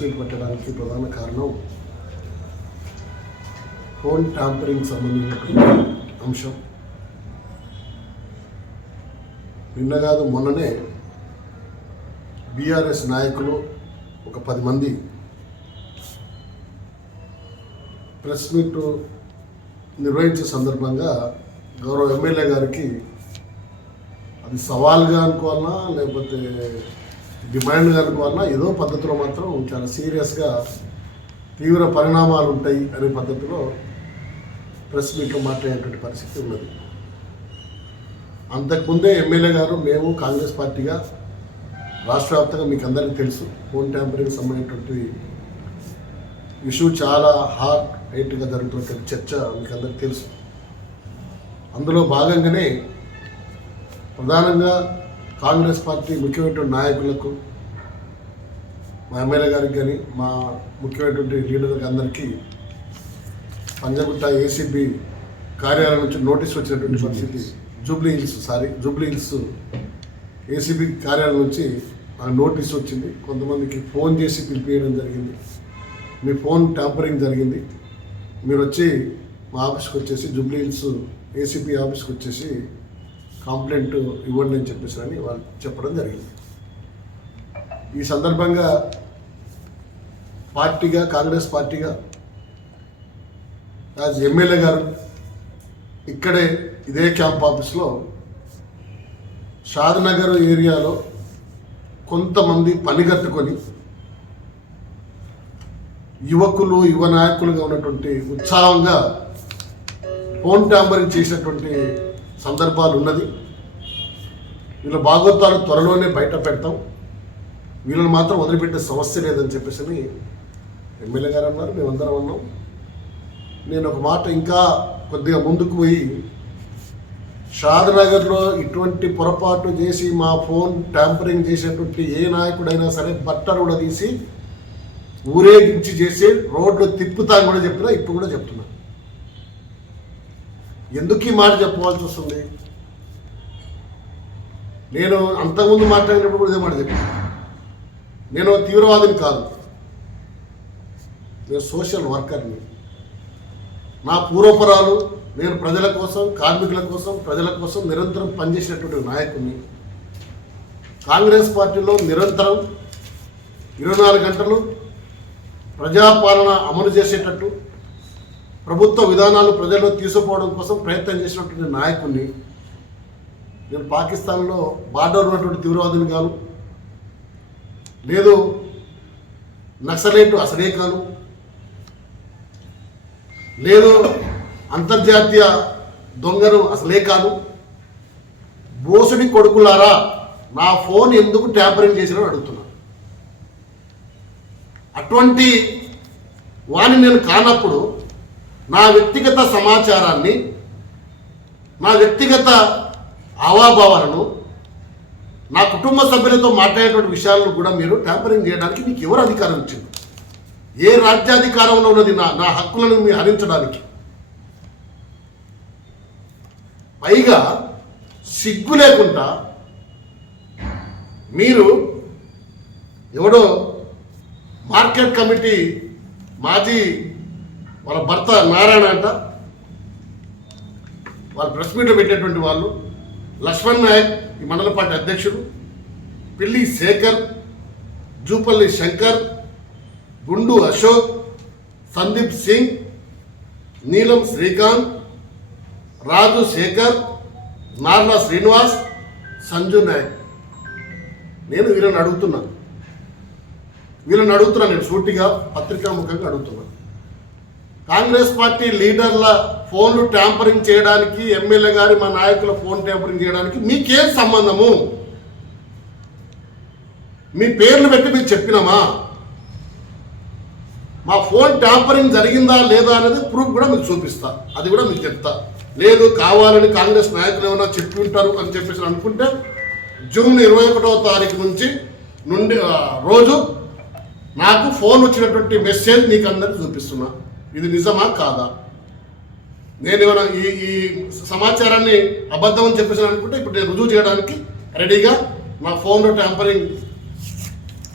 ఈరోజు పెట్టడానికి ప్రధాన కారణం ఫోన్ ట్యాంపరింగ్ సంబంధించినటువంటి అంశం. నిన్న కాదు మొన్ననే బీఆర్ఎస్ నాయకులు ఒక పది మంది ప్రెస్ మీట్ నిర్వహించే సందర్భంగా గౌరవ ఎమ్మెల్యే గారికి అది సవాల్గా అనుకోవాలా లేకపోతే డిమాండ్గా అనుకోవాలన్నా ఏదో పద్ధతిలో మాత్రం చాలా సీరియస్గా తీవ్ర పరిణామాలు ఉంటాయి అనే పద్ధతిలో ప్రెస్ మీట్లో మాట్లాడేటువంటి పరిస్థితి ఉన్నది. అంతకుముందే ఎమ్మెల్యే గారు మేము కాంగ్రెస్ పార్టీగా రాష్ట్ర వ్యాప్తంగా మీకు అందరికీ తెలుసు ఫోన్ ట్యాంపరింగ్ సంబంధించినటువంటి ఇష్యూ చాలా హాట్ హైట్గా జరుగుతున్నటువంటి చర్చ మీకు అందరికీ తెలుసు. అందులో భాగంగానే ప్రధానంగా కాంగ్రెస్ పార్టీ ముఖ్యమైనటువంటి నాయకులకు మా ఎమ్మెల్యే గారికి కానీ మా ముఖ్యమైనటువంటి లీడర్లకు అందరికీ పంజగుట్ట ఏసీబీ కార్యాలయం నుంచి నోటీస్ వచ్చినటువంటి పరిస్థితి. జూబ్లీ హిల్స్ సారీ జూబ్లీ హిల్స్ ఏసీబీ కార్యాలయం నుంచి ఆ నోటీస్ వచ్చింది. కొంతమందికి ఫోన్ చేసి పిలిపియడం జరిగింది. మీ ఫోన్ ట్యాంపరింగ్ జరిగింది. మీరు వచ్చి మా ఆఫీస్కి వచ్చేసి జూబ్లీ హిల్స్ ఏసీపీ ఆఫీస్కి వచ్చేసి కంప్లైంట్ ఇవ్వండి అని చెప్పేసి అని వాళ్ళు చెప్పడం జరిగింది. ఈ సందర్భంగా పార్టీగా కాంగ్రెస్ పార్టీగా యాజ్ ఎమ్మెల్యే గారు ఇక్కడే ఇదే క్యాంప్ ఆఫీస్లో షాద్నగర్ ఏరియాలో కొంతమంది పనిగట్టుకొని యువకులు యువ నాయకులుగా ఉన్నటువంటి ఉత్సాహంగా ఫోన్ ట్యాంపరింగ్ చేసినటువంటి సందర్భాలు ఉన్నది. వీళ్ళ భాగోత్వాలు త్వరలోనే బయట పెడతాం. వీళ్ళని మాత్రం వదిలిపెట్టే సమస్య లేదని చెప్పేసి అని ఎమ్మెల్యే గారు అన్నారు. మేమందరం అన్నాం. నేను ఒక మాట ఇంకా కొద్దిగా ముందుకు పోయి షాద్నగర్లో ఇటువంటి పొరపాటు చేసి మా ఫోన్ ట్యాంపరింగ్ చేసేటువంటి ఏ నాయకుడైనా సరే బట్టలు కూడా తీసి ఊరేగించి చేసి రోడ్లు తిప్పుతాను కూడా చెప్పినా ఇప్పుడు కూడా చెప్తున్నా. ఎందుకు ఈ మాట చెప్పవలసి వస్తుంది? నేను అంతకుముందు మాట్లాడినప్పుడు కూడా ఇదే మాట చెప్పాను. నేను తీవ్రవాదిని కాదు. నేను సోషల్ వర్కర్ని. నా పూర్వపరాలు నేను ప్రజల కోసం కార్మికుల కోసం ప్రజల కోసం నిరంతరం పనిచేసినటువంటి నాయకుడిని. కాంగ్రెస్ పార్టీలో నిరంతరం ఇరవై నాలుగు గంటలు ప్రజాపాలన అమలు చేసేటట్టు ప్రభుత్వ విధానాలు ప్రజల్లో తీసుకుపోవడం కోసం ప్రయత్నం చేసినటువంటి నాయకుడిని నేను పాకిస్తాన్లో బార్డర్ ఉన్నటువంటి తీవ్రవాదిని కాను లేదు నక్సలైట్ అసలే కాను లేదు అంతర్జాతీయ దొంగను అసలే కాను బోసుడి కొడుకులారా నా ఫోన్ ఎందుకు ట్యాంపరింగ్ చేసినా అడుగుతున్నా. అటువంటి వాణ్ణి నేను కానప్పుడు నా వ్యక్తిగత సమాచారాన్ని నా వ్యక్తిగత హావాభావాలను నా కుటుంబ సభ్యులతో మాట్లాడేటువంటి విషయాలను కూడా మీరు ట్యాంపరింగ్ చేయడానికి మీకు ఎవరు అధికారం ఇచ్చింది ఏ రాజ్యాధికారంలో ఉన్నది నా నా హక్కులను మీరు హరించడానికి? పైగా సిగ్గు లేకుండా మీరు ఎవడో మార్కెట్ కమిటీ మాజీ వాళ్ళ భర్త నారాయణ అంట వాళ్ళు ప్రెస్ మీట్ పెట్టేటువంటి వాళ్ళు లక్ష్మణ్ నాయక్ ఈ మండల పార్టీ అధ్యక్షుడు పిల్లి శేఖర్ జూపల్లి శంకర్ గుండు అశోక్ సందీప్ సింగ్ నీలం శ్రీకాంత్ రాజు శేఖర్ నార్ల శ్రీనివాస్ సంజు నాయక్. నేను వీళ్ళని అడుగుతున్నాను వీళ్ళని అడుగుతున్నాను నేను సూటిగా పత్రికాముఖంగా అడుగుతున్నాను కాంగ్రెస్ పార్టీ లీడర్ల ఫోన్లు ట్యాంపరింగ్ చేయడానికి ఎమ్మెల్యే గారి మా నాయకుల ఫోన్ ట్యాంపరింగ్ చేయడానికి మీకేం సంబంధము? మీ పేర్లు పెట్టి మీకు చెప్పినామా? మా ఫోన్ ట్యాంపరింగ్ జరిగిందా లేదా అనేది ప్రూఫ్ కూడా మీకు చూపిస్తా. అది కూడా మీకు చెప్తా. లేదు కావాలని కాంగ్రెస్ నాయకులు ఏమైనా చెప్పి ఉంటారు అని చెప్పేసి అనుకుంటే జూన్ ఇరవై ఒకటవ తారీఖు నుంచి నుండి రోజు నాకు ఫోన్ వచ్చినటువంటి మెసేజ్ నీకు అందరికి చూపిస్తున్నా. ఇది నిజమా కాదా? నేను ఏమైనా ఈ ఈ సమాచారాన్ని అబద్ధం అని చెప్పేసి అనుకుంటే ఇప్పుడు నేను రుజువు చేయడానికి రెడీగా నా ఫోన్లో ట్యాంపరింగ్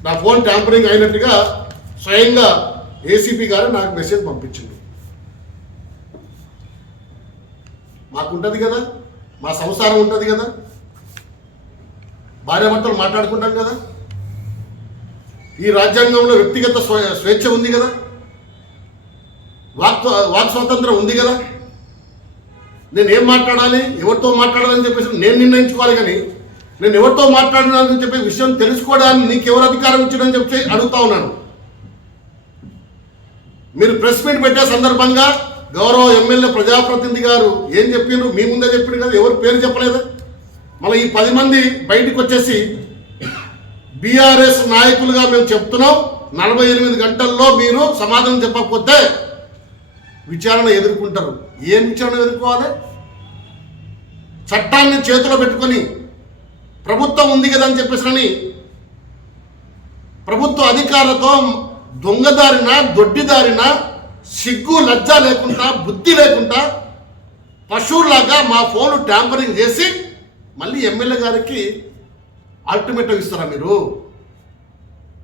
నా ఫోన్ ట్యాంపరింగ్ అయినట్టుగా స్వయంగా ఏసీపీ గారు నాకు మెసేజ్ పంపించింది మాకుంటుంది కదా మా సంసారం ఉంటుంది కదా భార్యాభర్తలు మాట్లాడుకుంటాం కదా ఈ రాజ్యాంగంలో వ్యక్తిగత స్వేచ్ఛ ఉంది కదా వాక్ వాక్ స్వాతంత్రం ఉంది కదా? నేను ఏం మాట్లాడాలి? ఎవరితో మాట్లాడాలని చెప్పేసి నేను నిర్ణయించుకోవాలి కానీ నేను ఎవరితో మాట్లాడినానని చెప్పే విషయం తెలుసుకోవడానికి నీకు ఎవరు అధికారం ఇచ్చాడని చెప్పి అడుగుతా ఉన్నాను. మీరు ప్రెస్ మీట్ పెట్టే సందర్భంగా గౌరవ ఎమ్మెల్యే ప్రజాప్రతినిధి గారు ఏం చెప్పిండ్రు మీ ముందే చెప్పిండు కదా ఎవరు పేరు చెప్పలేదు? మళ్ళీ ఈ పది మంది బయటకు వచ్చేసి బీఆర్ఎస్ నాయకులుగా మేము చెప్తున్నాం. నలభై ఎనిమిది గంటల్లో మీరు సమాధానం చెప్పకపోతే విచారణ ఎదుర్కొంటారు. ఏం విచారణ ఎదుర్కోవాలి? చట్టాన్ని చేతిలో పెట్టుకొని ప్రభుత్వం ఉంది కదా అని చెప్పేసి ప్రభుత్వ అధికారులతో దొంగదారిన దొడ్డిదారిన సిగ్గు లజ్జ లేకుండా బుద్ధి లేకుండా పశువులాగా మా ఫోన్ ట్యాంపరింగ్ చేసి మళ్ళీ ఎమ్మెల్యే గారికి అల్టిమేటం ఇస్తారా మీరు?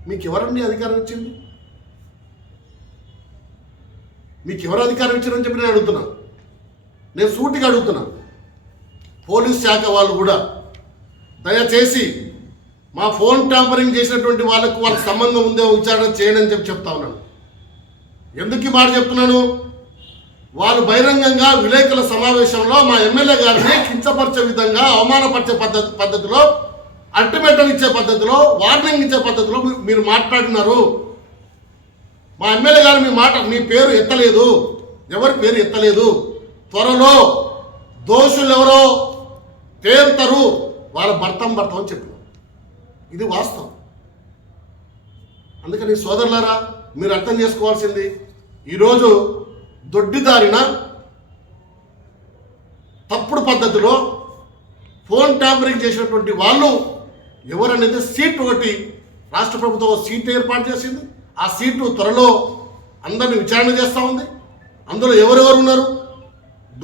మీకు ఎవరండి అధికారం ఇచ్చింది? మీకు ఎవరు అధికారం ఇచ్చారని చెప్పి నేను అడుగుతున్నా. నేను సూటిగా అడుగుతున్నా. పోలీస్ శాఖ వాళ్ళు కూడా దయచేసి మా ఫోన్ ట్యాంపరింగ్ చేసినటువంటి వాళ్ళకు వాళ్ళకి సంబంధం ఉందో విచారణ చేయండి అని చెప్పి చెప్తా ఉన్నాను. ఎందుకు ఈ మాట చెప్తున్నాను? వాళ్ళు బహిరంగంగా విలేకరుల సమావేశంలో మా ఎమ్మెల్యే గారిని కించపరిచే విధంగా అవమానపరిచే పద్ధతి పద్ధతిలో అల్టిమేటం ఇచ్చే పద్ధతిలో వార్నింగ్ ఇచ్చే పద్ధతిలో మీరు మాట్లాడినారు. మా ఎమ్మెల్యే గారు మీ మాట మీ పేరు ఎత్తలేదు. ఎవరి పేరు ఎత్తలేదు. త్వరలో దోషులు ఎవరో తేలుతారు వాళ్ళ భర్తం భర్తం అని చెప్పారు ఇది వాస్తవం. అందుకని సోదరులారా మీరు అర్థం చేసుకోవాల్సింది ఈరోజు దొడ్డిదారిన తప్పుడు పద్ధతిలో ఫోన్ ట్యాంపరింగ్ చేసినటువంటి వాళ్ళు ఎవరనేది సీట్ ఒకటి రాష్ట్ర ప్రభుత్వం ఒక సీట్ ఏర్పాటు చేసింది. ఆ సీటు త్వరలో అందరిని విచారణ చేస్తూ ఉంది. అందులో ఎవరెవరు ఉన్నారు?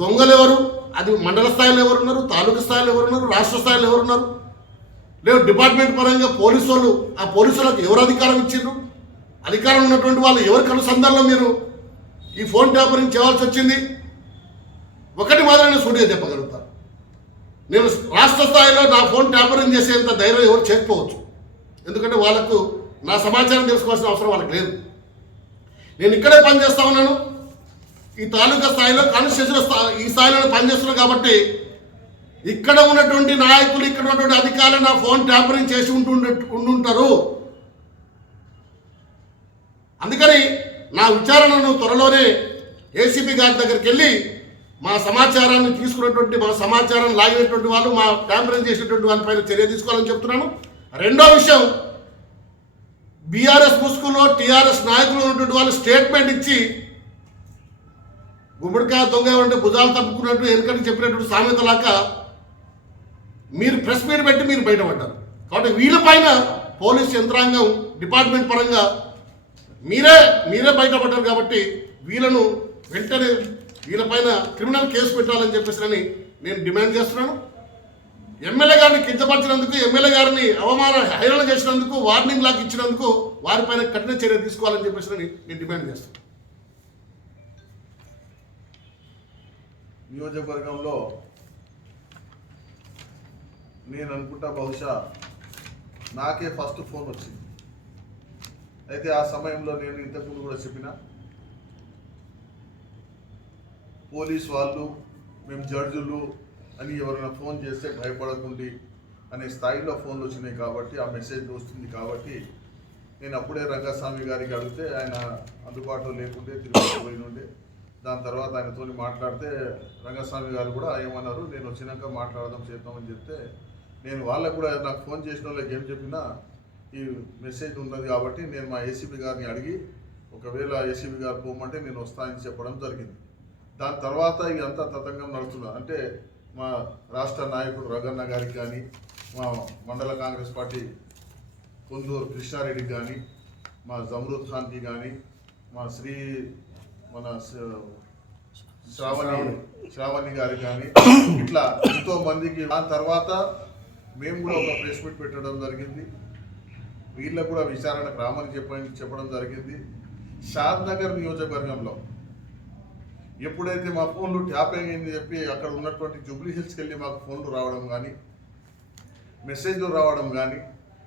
దొంగలు ఎవరు అది మండల స్థాయిలో ఎవరున్నారు? తాలూకా స్థాయిలో ఎవరున్నారు? రాష్ట్ర స్థాయిలో ఎవరున్నారు? లేదు డిపార్ట్మెంట్ పరంగా పోలీసు వాళ్ళు ఆ పోలీసులకు ఎవరు అధికారం ఇచ్చిండ్రు? అధికారం ఉన్నటువంటి వాళ్ళు ఎవరికి అనుసంధానంలో మీరు ఈ ఫోన్ ట్యాపరింగ్ చేయాల్సి వచ్చింది? ఒకటి మాత్రం నేను సూటిగా చెప్పగలుగుతాను నేను రాష్ట్ర స్థాయిలో నా ఫోన్ ట్యాపరింగ్ చేసేంత ధైర్యం ఎవరు చేయకపోవచ్చు. ఎందుకంటే వాళ్ళకు నా సమాచారం తెలుసుకోవాల్సిన అవసరం వాళ్ళకి లేదు. నేను ఇక్కడే పనిచేస్తా ఉన్నాను. ఈ తాలూకా స్థాయిలో కాన్స్టిట్యూషన్ స్థా ఈ స్థాయిలో పనిచేస్తున్నాను కాబట్టి ఇక్కడ ఉన్నటువంటి నాయకులు ఇక్కడ ఉన్నటువంటి అధికారులు నా ఫోన్ ట్యాపరింగ్ చేసి ఉంటు ఉండుంటారు. అందుకని నా విచారణను త్వరలోనే ఏసీపీ గారి దగ్గరికి వెళ్ళి మా సమాచారాన్ని తీసుకున్నటువంటి మా సమాచారం లాగినటువంటి వాళ్ళు మా ట్యాంపరింగ్ చేసినటువంటి వాళ్ళపైన చర్య తీసుకోవాలని చెప్తున్నాను. రెండో విషయం బీఆర్ఎస్ ముసుగులో టీఆర్ఎస్ నాయకులు ఉన్నటువంటి వాళ్ళు స్టేట్మెంట్ ఇచ్చి గుమ్మడికాయ దొంగ ఉంటే భుజాలు తప్పుకున్నట్టు ఎందుకంటే చెప్పినటువంటి సామెత మీరు ప్రెస్ మీట్ పెట్టి మీరు బయటపడ్డారు. కాబట్టి వీళ్ళపైన పోలీస్ యంత్రాంగం డిపార్ట్మెంట్ పరంగా మీరే మీరే బయటపడ్డారు కాబట్టి వీళ్ళను వెంటనే వీళ్ళపైన క్రిమినల్ కేసు పెట్టాలని చెప్పేసి నేను డిమాండ్ చేస్తున్నాను. ఎమ్మెల్యే గారిని కించపరిచినందుకు ఎమ్మెల్యే గారిని అవమాన హైరాణ చేసినందుకు వార్నింగ్ లాగా ఇచ్చినందుకు వారిపైన కఠిన చర్య తీసుకోవాలని చెప్పేసి నేను డిమాండ్ చేస్తాను నియోజకవర్గంలో నేను అనుకుంటా బహుశా నాకే ఫస్ట్ ఫోన్ వచ్చింది. అయితే ఆ సమయంలో నేను ఇంతకుముందు కూడా చెప్పిన పోలీస్ వాళ్ళు మేము జడ్జులు అని ఎవరైనా ఫోన్ చేస్తే భయపడకుండి అనే స్థాయిలో ఫోన్లు వచ్చినాయి కాబట్టి ఆ మెసేజ్ వస్తుంది కాబట్టి నేను అప్పుడే రంగస్వామి గారికి అడిగితే ఆయన అందుబాటులో లేకుండే తిరుపతి పోయి ఉండే దాని తర్వాత ఆయనతో మాట్లాడితే రంగస్వామి గారు కూడా ఏమన్నారు నేను వచ్చినాక మాట్లాడదాం చేద్దామని చెప్తే నేను వాళ్ళకు కూడా నాకు ఫోన్ చేసిన వాళ్ళకి ఏం చెప్పినా ఈ మెసేజ్ ఉన్నది కాబట్టి నేను మా ఏసీబీ గారిని అడిగి ఒకవేళ ఏసీబీ గారు పోమంటే నేను వస్తానని చెప్పడం జరిగింది. దాని తర్వాత ఇదంతా తతంగం నడుస్తున్నా. అంటే మా రాష్ట్ర నాయకుడు రగన్న గారికి కానీ మా మండల కాంగ్రెస్ పార్టీ కొందూరు కృష్ణారెడ్డికి కానీ మా జమరూద్ ఖాన్కి కానీ మా శ్రీ మన శ్రావణి శ్రావణి గారికి కానీ ఇట్లా ఎంతో మందికి దాని తర్వాత మేము కూడా ఒక ప్రెస్ మీట్ పెట్టడం జరిగింది. వీళ్ళకు కూడా విచారణకు రామని చెప్పని చెప్పడం జరిగింది. షాద్ నగర్ నియోజకవర్గంలో ఎప్పుడైతే మా ఫోన్లు ట్యాప్ అయ్యింది చెప్పి అక్కడ ఉన్నటువంటి జూబ్లీ హిల్స్కి వెళ్ళి మాకు ఫోన్లు రావడం కానీ మెసేజ్లు రావడం కానీ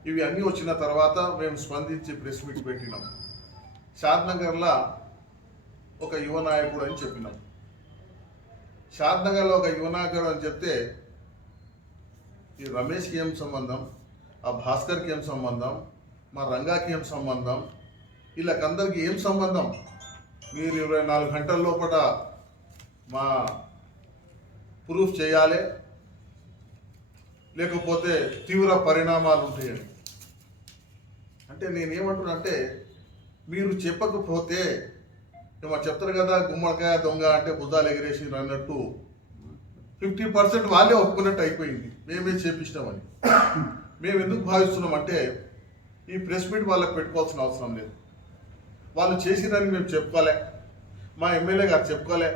ఇవి అన్నీ వచ్చిన తర్వాత మేము స్పందించి ప్రెస్ మీట్ పెట్టినాం. షాద్నగర్లో ఒక యువ నాయకుడు అని చెప్పినాం. షాద్నగర్లో ఒక యువ నాయకుడు అని చెప్తే ఈ రమేష్కి ఏం సంబంధం? ఆ భాస్కర్కి ఏం సంబంధం? మా రంగాకి ఏం సంబంధం? వీళ్ళకందరికీ ఏం సంబంధం? మీరు ఇరవై నాలుగు గంటల లోపల మా ప్రూఫ్ చేయాలి. లేకపోతే తీవ్ర పరిణామాలు ఉంటాయని అంటే నేనేమంటున్నా అంటే మీరు చెప్పకపోతే ఏమో చెప్తారు కదా గుమ్మడికాయ దొంగ అంటే బుద్ధాలు ఎగిరేసి అన్నట్టు ఫిఫ్టీ పర్సెంట్ వాళ్ళే ఒప్పుకున్నట్టు అయిపోయింది. మేమే చేపించినామని మేము ఎందుకు భావిస్తున్నాం అంటే ఈ ప్రెస్ మీట్ వాళ్ళకి పెట్టుకోవాల్సిన అవసరం లేదు. వాళ్ళు చేసిరని మేము చెప్పుకోలే. మా ఎమ్మెల్యే గారు చెప్పుకోలే.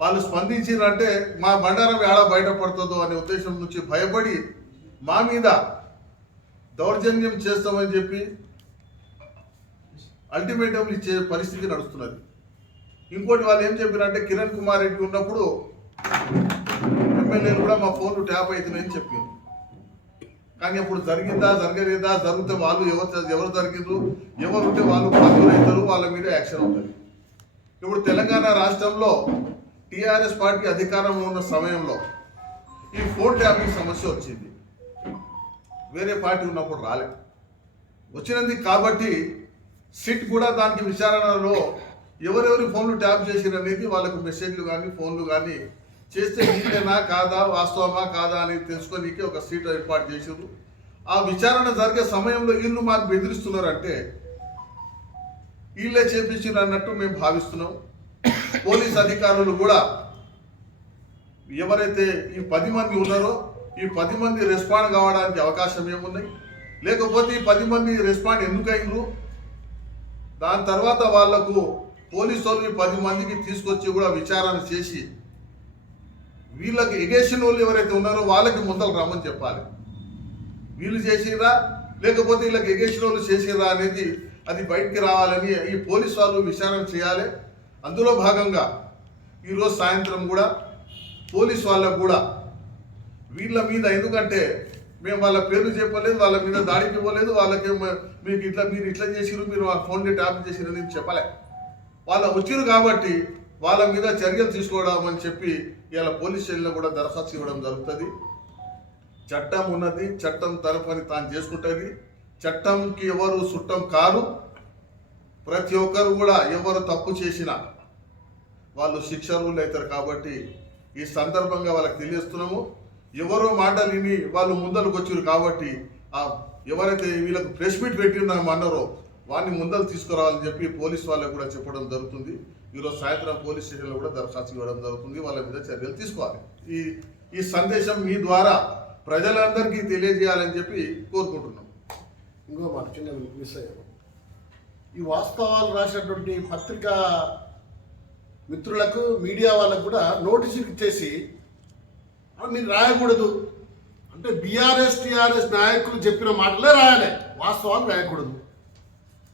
వాళ్ళు స్పందించారంటే మా బండారం ఎలా బయటపడుతుందో అనే ఉద్దేశం నుంచి భయపడి మా మీద దౌర్జన్యం చేస్తామని చెప్పి అల్టిమేటం ఇచ్చే పరిస్థితి నడుస్తున్నది. ఇంకోటి వాళ్ళు ఏం చెప్పారంటే కిరణ్ కుమార్ రెడ్డి ఉన్నప్పుడు ఎమ్మెల్యేలు కూడా మా ఫోన్లు ట్యాప్ అవుతున్నాయని చెప్పారు కానీ అప్పుడు జరిగిందా జరగలేదా జరిగితే వాళ్ళు ఎవరు ఎవరు జరిగిండ్రు ఎవరు ఉంటే వాళ్ళు బాధ్యులవుతారు వాళ్ళ మీద యాక్షన్ ఉంటుంది. ఇప్పుడు తెలంగాణ రాష్ట్రంలో టీఆర్ఎస్ పార్టీ అధికారం ఉన్న సమయంలో ఈ ఫోన్ ట్యాపింగ్ సమస్య వచ్చింది. వేరే పార్టీ ఉన్నప్పుడు రాలే. వచ్చినది కాబట్టి సిట్ కూడా దానికి విచారణలో ఎవరెవరి ఫోన్లు ట్యాప్ చేసిరనేది వాళ్ళకు మెసేజ్లు కానీ ఫోన్లు కానీ చేస్తే వీళ్ళేనా కాదా వాస్తవమా కాదా అని తెలుసుకోనికి ఒక సీట్ ఏర్పాటు చేసారు ఆ విచారణ జరిగే సమయంలో వీళ్ళు మాకు బెదిరిస్తున్నారంటే వీళ్ళే చేపించారు అన్నట్టు మేము భావిస్తున్నాం. పోలీస్ అధికారులు కూడా ఎవరైతే ఈ పది మంది ఉన్నారో ఈ పది మంది రెస్పాండ్ కావడానికి అవకాశం ఏమున్నాయి? లేకపోతే ఈ పది మంది రెస్పాండ్ ఎందుకు దాని తర్వాత వాళ్ళకు పోలీసు వాళ్ళు ఈ పది మందికి తీసుకొచ్చి కూడా విచారణ చేసి వీళ్ళకి ఎగేషన్ వాళ్ళు ఎవరైతే ఉన్నారో వాళ్ళకి ముందలు రమ్మని చెప్పాలి. వీళ్ళు చేసిరా లేకపోతే వీళ్ళకి ఎగేషన్ వాళ్ళు చేసిరా అనేది అది బయటికి రావాలని ఈ పోలీసు వాళ్ళు విచారణ చేయాలి. అందులో భాగంగా ఈరోజు సాయంత్రం కూడా పోలీస్ వాళ్ళకు కూడా వీళ్ళ మీద ఎందుకంటే మేము వాళ్ళ పేర్లు చెప్పలేదు వాళ్ళ మీద దాడికి ఇవ్వలేదు వాళ్ళకి మీకు ఇట్లా మీరు ఇట్లా చేసిరు మీరు వాళ్ళ ఫోన్ ట్యాప్ చేసిరు అని చెప్పలే. వాళ్ళ వచ్చిరు కాబట్టి వాళ్ళ మీద చర్యలు తీసుకోవడం అని చెప్పి ఇలా పోలీస్ స్టేషన్లో కూడా దరఖాస్తు ఇవ్వడం జరుగుతుంది. చట్టం ఉన్నది చట్టం తన పని తాను చేసుకుంటుంది. చట్టంకి ఎవరు చుట్టం కాదు. ప్రతి ఒక్కరు కూడా ఎవరు తప్పు చేసినా వాళ్ళు శిక్షరులు అవుతారు కాబట్టి ఈ సందర్భంగా వాళ్ళకి తెలియజేస్తున్నాము. ఎవరో మాటలు విని వాళ్ళు ముందరకు వచ్చారు కాబట్టి ఆ ఎవరైతే వీళ్ళకు ప్రెస్ మీట్ పెట్టినామో అన్నారో వాడిని ముందలు తీసుకురావాలని చెప్పి పోలీస్ వాళ్ళకు కూడా చెప్పడం జరుగుతుంది. ఈరోజు సాయంత్రం పోలీస్ స్టేషన్లో కూడా దరఖాస్తు ఇవ్వడం జరుగుతుంది. వాళ్ళ మీద చర్యలు తీసుకోవాలి. ఈ ఈ సందేశం మీ ద్వారా ప్రజలందరికీ తెలియజేయాలని చెప్పి కోరుకుంటున్నాం. ఇంకో మాట చిన్న మిస్ అయ్యారు ఈ వాస్తవాలు రాసినటువంటి పత్రికా మిత్రులకు మీడియా వాళ్ళకు కూడా నోటీసులు ఇచ్చేసి మీరు రాయకూడదు. అంటే బీఆర్ఎస్ టీఆర్ఎస్ నాయకులు చెప్పిన మాటలే రాయాలి. వాస్తవాలు రాయకూడదు.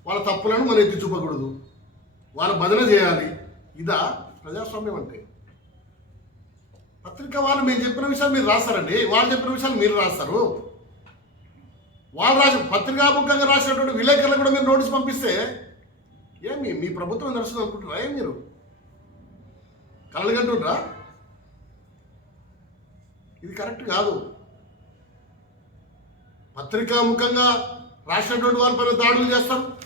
వాళ్ళ తప్పులను మనం ఎత్తి చూపకూడదు. వాళ్ళు బదిలీ చేయాలి. ఇదా ప్రజాస్వామ్యం అంటే. పత్రిక వాళ్ళు మేము చెప్పిన విషయాలు మీరు రాస్తారండి. వాళ్ళు చెప్పిన విషయాలు మీరు రాస్తారు. వాళ్ళు రాసి పత్రికాముఖంగా రాసినటువంటి విలేకరులు కూడా మీరు నోటీస్ పంపిస్తే ఏమి మీ ప్రభుత్వం నడుస్తుంది అనుకుంటారా ఏం మీరు? కలగంటుండ్రా ఇది కరెక్ట్ కాదు. పత్రికాముఖంగా రాసినటువంటి వాళ్ళ పైన దాడులు చేస్తారు.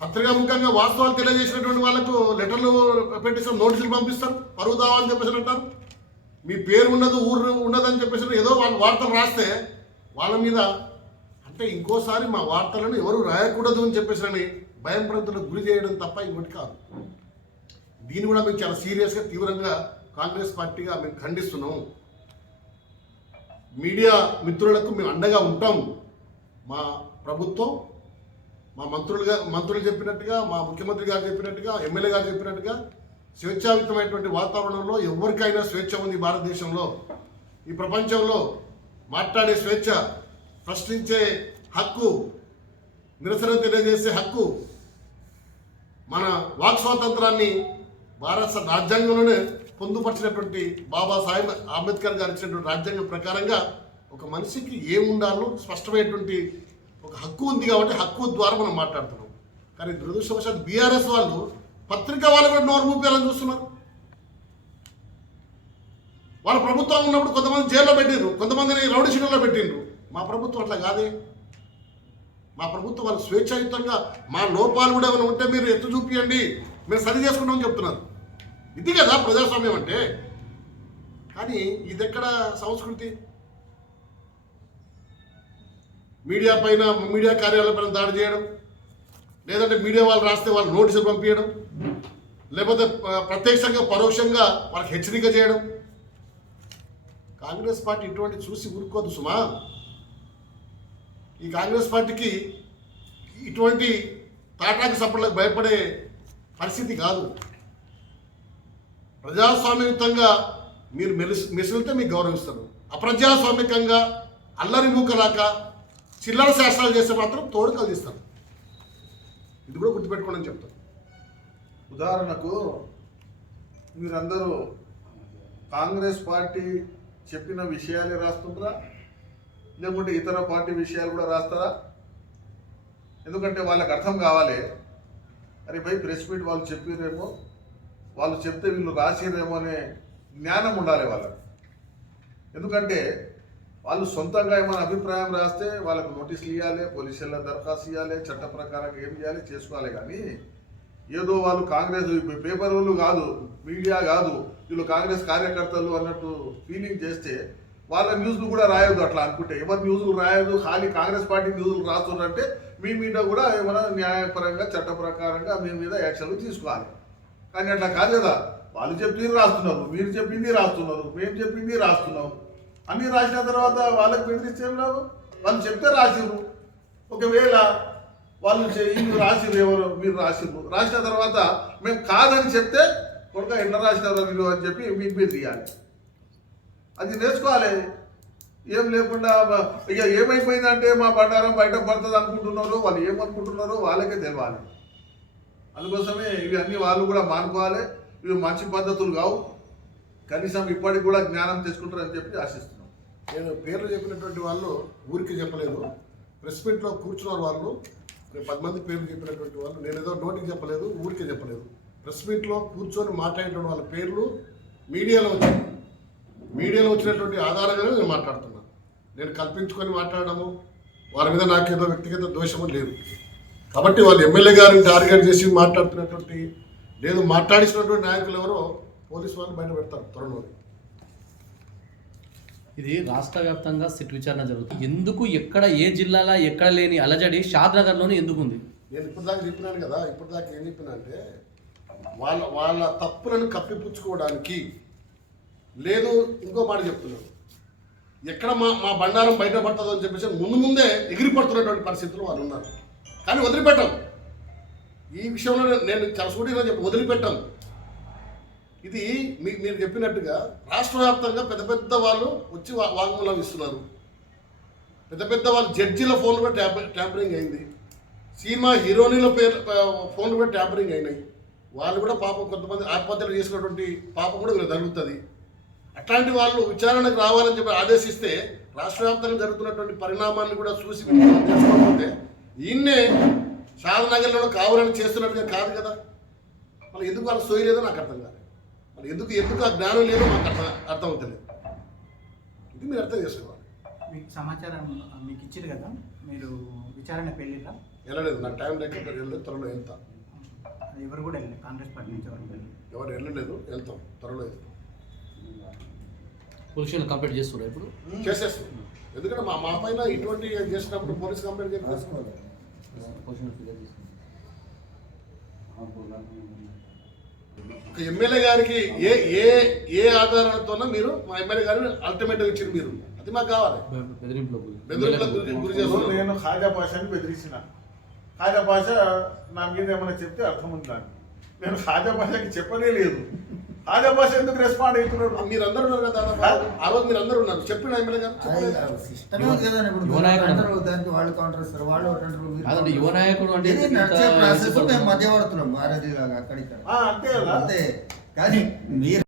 పత్రికాముఖంగా వాస్తవాలు తెలియజేసినటువంటి వాళ్ళకు లెటర్లు పెట్టిస్తాం నోటీసులు పంపిస్తారు. పరువు దావా అని చెప్పేసి అంటారు. మీ పేరు ఉన్నది ఊరు ఉన్నదని చెప్పేసి ఏదో వాళ్ళు వార్తలు రాస్తే వాళ్ళ మీద అంటే ఇంకోసారి మా వార్తలను ఎవరు రాయకూడదు అని చెప్పేసి భయం ప్రాంతులకు గురి చేయడం తప్ప ఇంకోటి కాదు. దీన్ని కూడా మేము చాలా సీరియస్గా తీవ్రంగా కాంగ్రెస్ పార్టీగా మేము ఖండిస్తున్నాము మీడియా మిత్రులకు మేము అండగా ఉంటాం. మా ప్రభుత్వం మా మంత్రులుగా మంత్రులు చెప్పినట్టుగా మా ముఖ్యమంత్రి గారు చెప్పినట్టుగా ఎమ్మెల్యే గారు చెప్పినట్టుగా స్వేచ్ఛాయుతమైనటువంటి వాతావరణంలో ఎవరికైనా స్వేచ్ఛ ఉంది భారతదేశంలో. ఈ ప్రపంచంలో మాట్లాడే స్వేచ్ఛ ప్రశ్నించే హక్కు నిరసన తెలియజేసే హక్కు మన వాక్ స్వాతంత్రాన్ని భారత రాజ్యాంగంలోనే పొందుపరిచినటువంటి బాబాసాహెబ్ అంబేద్కర్ గారు ఇచ్చినటువంటి రాజ్యాంగం ప్రకారంగా ఒక మనిషికి ఏముండాలో స్పష్టమైనటువంటి ఒక హక్కు ఉంది కాబట్టి హక్కు ద్వారా మనం మాట్లాడుతున్నాం. కానీ దురదృష్టవశాత్ బీఆర్ఎస్ వాళ్ళు పత్రిక వాళ్ళు కూడా నోరు మూపేయాలని చూస్తున్నారు. వాళ్ళ ప్రభుత్వం ఉన్నప్పుడు కొంతమంది జైల్లో పెట్టిండ్రు కొంతమందిని రౌడీ షీటర్లో పెట్టిండ్రు మా ప్రభుత్వం అట్లా కాదే. మా ప్రభుత్వం వాళ్ళు స్వేచ్ఛాయుతంగా మా లోపాలు కూడా ఏమైనా ఉంటే మీరు ఎత్తు చూపియండి మీరు సరి చేసుకుంటామని చెప్తున్నారు. ఇది కదా ప్రజాస్వామ్యం అంటే. కానీ ఇది ఎక్కడ సంస్కృతి? మీడియా పైన మీడియా కార్యాలయం పైన దాడి చేయడం లేదంటే మీడియా వాళ్ళు రాస్తే వాళ్ళు నోటీసులు పంపించడం లేకపోతే ప్రత్యక్షంగా పరోక్షంగా వాళ్ళకి హెచ్చరిక చేయడం. కాంగ్రెస్ పార్టీ ఇటువంటి చూసి ఊరుకోదు సుమా. ఈ కాంగ్రెస్ పార్టీకి ఇటువంటి తాటాకి సప్పులకు భయపడే పరిస్థితి కాదు. ప్రజాస్వామ్యయుతంగా మీరు మెలిసి మెసిలితే మీకు గౌరవిస్తారు అప్రజాస్వామికంగా అల్లరి మూకలాక చిల్లర శాస్త్రాలు చేస్తే మాత్రం తోడుకలు తీస్తారు. ఇది కూడా గుర్తుపెట్టుకోండి అని చెప్తాను. ఉదాహరణకు మీరందరూ కాంగ్రెస్ పార్టీ చెప్పిన విషయాలే రాస్తుంటారా లేకుంటే ఇతర పార్టీ విషయాలు కూడా రాస్తారా? ఎందుకంటే వాళ్ళకి అర్థం కావాలి. అరే భయ్ ప్రెస్ మీట్ వాళ్ళు చెప్పిరేమో వాళ్ళు చెప్తే వీళ్ళు రాసిరేమో అనే జ్ఞానం ఉండాలి వాళ్ళకి. ఎందుకంటే వాళ్ళు సొంతంగా ఏమైనా అభిప్రాయం రాస్తే వాళ్ళకు నోటీసులు ఇవ్వాలి పోలీసుల దరఖాస్తు ఇవ్వాలి చట్ట ప్రకారం ఏం చేయాలి చేసుకోవాలి కానీ ఏదో వాళ్ళు కాంగ్రెస్ పేపర్ వాళ్ళు కాదు మీడియా కాదు వీళ్ళు కాంగ్రెస్ కార్యకర్తలు అన్నట్టు ఫీలింగ్ చేస్తే వాళ్ళ న్యూస్లు కూడా రాయదు అట్లా అనుకుంటే. ఎవరు న్యూస్లు రాయదు ఖాళీ కాంగ్రెస్ పార్టీ న్యూస్లు రాస్తున్నారంటే మీ మీద కూడా ఏమైనా న్యాయపరంగా చట్ట ప్రకారంగా మీ మీద యాక్షన్లు తీసుకోవాలి. కానీ అట్లా కాదు కదా. వాళ్ళు చెప్పింది రాస్తున్నారు మీరు చెప్పింది రాస్తున్నారు మేము చెప్పింది రాస్తున్నాం అన్ని రాసిన తర్వాత వాళ్ళకి బెదిరిస్తే ఏం లాభం? వాళ్ళు చెప్తే రాసిరు ఒకవేళ వాళ్ళు చే- రాసిరు ఎవరు? మీరు రాసిరు రాసిన తర్వాత మేము కాదని చెప్తే కొడుక ఎండ రాసినారో మీరు అని చెప్పి మీకు మీరు తీయాలి. అది నేర్చుకోవాలి. ఏం లేకుండా ఇక ఏమైపోయిందంటే మా బండారం బయట పడుతుంది అనుకుంటున్నారో. వాళ్ళు ఏమనుకుంటున్నారో వాళ్ళకే తెలియాలి అందుకోసమే ఇవి అన్నీ వాళ్ళు కూడా మానుకోవాలి. ఇవి మంచి పద్ధతులు కావు. కనీసం ఇప్పటికి కూడా జ్ఞానం తెచ్చుకుంటారని చెప్పి ఆశిస్తున్నాం. నేను పేర్లు చెప్పినటువంటి వాళ్ళు ఊరికి చెప్పలేదు. ప్రెస్ మీట్లో కూర్చున్న వాళ్ళు. పది మంది పేర్లు చెప్పినటువంటి వాళ్ళు. నేను ఏదో నోటికి చెప్పలేదు ఊరికే చెప్పలేదు. ప్రెస్ మీట్లో కూర్చొని మాట్లాడేటువంటి వాళ్ళ పేర్లు మీడియాలో వచ్చాయి. మీడియాలో వచ్చినటువంటి ఆధారంగానే నేను మాట్లాడుతున్నాను నేను కల్పించుకొని మాట్లాడడము వాళ్ళ మీద నాకేదో వ్యక్తిగత దోషము లేదు. కాబట్టి వాళ్ళు ఎమ్మెల్యే గారిని టార్గెట్ చేసి మాట్లాడుతున్నటువంటి లేదు మాట్లాడిసినటువంటి నాయకులు ఎవరో పోలీసు వాళ్ళు బయట పెడతారు త్వరలో. ఇది రాష్ట్ర వ్యాప్తంగా సిట్ విచారణ జరుగుతుంది. ఎందుకు ఎక్కడ ఏ జిల్లాలో ఎక్కడ లేని అలజడి షాద్ నగర్లోనే ఎందుకు ఉంది నేను ఇప్పుడు దాకా చెప్పినాను కదా ఇప్పుడు దాకా ఏం చెప్పినా అంటే వాళ్ళ వాళ్ళ తప్పులను కప్పిపుచ్చుకోవడానికి లేదు ఇంకో మాట చెప్తున్నాను ఎక్కడ మా మా బండారం బయటపడుతుందో అని చెప్పేసి ముందు ముందే ఎగిరిపడుతున్నటువంటి పరిస్థితులు వాళ్ళు ఉన్నారు. కానీ వదిలిపెట్టాం. ఈ విషయంలో నేను- నేను చాలా సూటిగా చెప్పి వదిలిపెట్టాం. ఇది మీ మీరు చెప్పినట్టుగా రాష్ట్ర వ్యాప్తంగా పెద్ద పెద్ద వాళ్ళు వచ్చి వాగ్మూలం ఇస్తున్నారు. పెద్ద పెద్ద వాళ్ళు జడ్జీల ఫోన్లు కూడా ట్యాప్ ట్యాంపరింగ్ అయింది. సినిమా హీరోయిన్ల పేరు ఫోన్లు కూడా ట్యాంపరింగ్ అయినాయి. వాళ్ళు కూడా పాపం కొంతమంది ఆత్మహత్యలు చేసినటువంటి పాపం కూడా వీళ్ళు జరుగుతుంది. అట్లాంటి వాళ్ళు విచారణకు రావాలని చెప్పి ఆదేశిస్తే రాష్ట్ర వ్యాప్తంగా జరుగుతున్నటువంటి పరిణామాన్ని కూడా చూసి చేసుకోకపోతే ఈయన్నే షాదనగర్లో కావాలని చేస్తున్నట్టుగా కాదు కదా. మళ్ళీ ఎందుకు వాళ్ళు సోయలేదో నాకు అర్థం కాదు వాళ్ళు ఎందుకు ఎందుకు ఆ జ్ఞానం లేదో నాకు అర్థం అర్థం అవుతలేదు. ఇది మీరు అర్థం చేసుకోవాలి. మీకు సమాచారం మీకు ఇచ్చారు కదా మీరు విచారణ పెళ్ళిరా? వెళ్ళలేదు నాకు టైం లేక వెళ్ళలేదు త్వరలో వెళ్తా. ఎవరు కూడా వెళ్ళలేదు కాంగ్రెస్ పార్టీ నుంచి ఎవరు వెళ్ళలేదు. ఎవరు వెళ్ళలేదు వెళ్తాం త్వరలో వెళ్తాం. పోలీస్ స్టేషన్ కంప్లీట్ చేస్తున్నారు ఇప్పుడు? చేసేస్తాం ఎందుకంటే మా మా పైన ఇటువంటి చేసినప్పుడు పోలీస్ కంప్లైంట్ చేసి ఒక ఎమ్మెల్యే గారికి ఏ ఏ ఏ ఆధారాలతోనో మీరు మా ఎమ్మెల్యే గారిని అల్టిమేట్ ఇచ్చారు మీరు. అది మాకు కావాలి. బెదిరింపులకు బెదిరింపులకు గురి- గురి చేస్తున్నారు. నేను ఖాజా భాషని బెదిరించిన. ఖాజా భాష నా మీద ఏమైనా చెప్తే అర్థం ఉంది? నేను ఖాజా భాషకి చెప్పనే లేదు. తాజా భాష ఎందుకు రెస్పాండ్ అవుతున్నాడు? మీరందరూ ఉన్నారు కదా దాదాపు ఆ? రోజు మీరందరూ ఉన్నారు. చెప్పిన ఎమ్మెల్యే గారు. సిస్టమే కదండి ఇప్పుడు దానికి వాళ్ళు కౌంటర్ ఇస్తారు వాళ్ళు అంటారు, అంటే ప్రాసెస్. మేము అంతే కదా. అంతే. కానీ మీరు